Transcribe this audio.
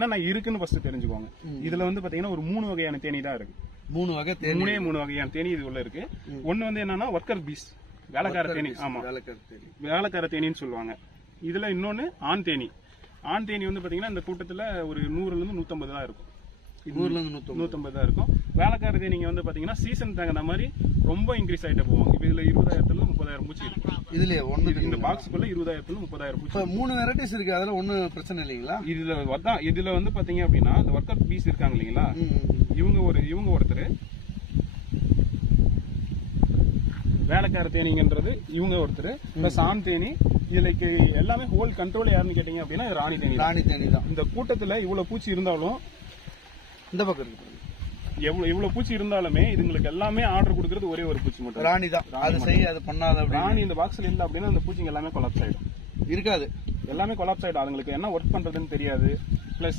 என்னென்ன இருக்குன்னு ஃபர்ஸ்ட் தெரிஞ்சுக்கோங்க. இதுல வந்து பாத்தீங்கன்னா ஒரு 3 வகையான தேனி தான் இருக்கு. 3 வகை தேனி, 3 வகையான தேனி இது உள்ள இருக்கு. ஒன்னு வந்து என்னன்னா ஒர்க்கர் பீஸ், வேலைக்கார தேனி. ஆமா, வேலைக்கார தேனின்னு சொல்லுவாங்க. இதுல இன்னொன்னு ஆண் தேனி. ஆண் தேனி வந்து பாத்தீங்கன்னா இந்த கூட்டத்துல ஒரு 100ல இருந்து 150 தான் இருக்கும். 150 தான் இருக்கும். வேலைக்கார தேனிங்க வந்து பாத்தீங்கன்னா சீசன் தகுந்த மாதிரி ரொம்ப இன்க்ரீஸ் ஆயிட்டே போவாங்க. இப்ப இதுல 20,000 30,000 பூச்சி இருக்கு. இதுலயே ஒண்ணு இந்த பாக்ஸ்க்குள்ள 20,000 30,000 பூச்சி. 3 வெரைட்டிஸ் இருக்கு. அதெல்லாம் ஒண்ணும் பிரச்சனை இல்லைங்களா? இதுல வந்து பாத்தீங்க அப்படின்னா இந்த ஒர்க்கர் பீஸ் இருக்காங்க இல்லீங்களா, இவங்க ஒருத்தர். வேலைக்கார தேனிங்கன்றது இவங்க ஒருத்தர். பிளஸ் ஆண் தேனி. இதுல எல்லாமே ஹோல் கண்ட்ரோல் யாருன்னு கேட்டீங்க அப்படின்னா ராணி தேனி தான். இந்த கூட்டத்துல இவ்வளவு பூச்சி இருந்தாலும் இந்த பக்கம் இருக்கு, இவ்வளவு பூச்சி இருந்தாலுமே இதுங்களுக்கு எல்லாமே ஆர்டர் கொடுக்கறது ஒரே ஒரு பூச்சி மட்டும், ராணி தான். அது செய்ய அது பண்ணாத. ராணி இந்த பாக்ஸ்ல இல்ல அப்படின்னா அந்த பூச்சிங்க எல்லாமே கொலாப்ஸ் ஆயிடும். இருக்காது, எல்லாமே கொலாப்ஸ் ஆயிடும். அதுங்களுக்கு என்ன ஒர்க் பண்றதுன்னு தெரியாது. பிளஸ்